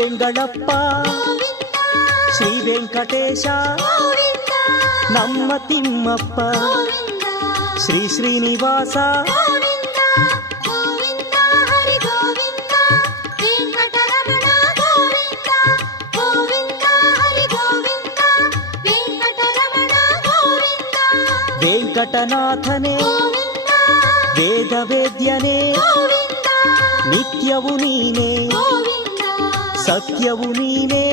ವೆಂಗಳಪ್ಪ ಶ್ರೀ ವೆಂಕಟೇಶ ನಮ್ಮ ತಿಮ್ಮಪ್ಪ ಶ್ರೀ ಶ್ರೀನಿವಾಸ ವೆಂಕಟನಾಥನೇ ವೇದ ವೇದ್ಯನೇ ನಿತ್ಯವು ನೀನೇ ಸತ್ಯವು ನೀನೇ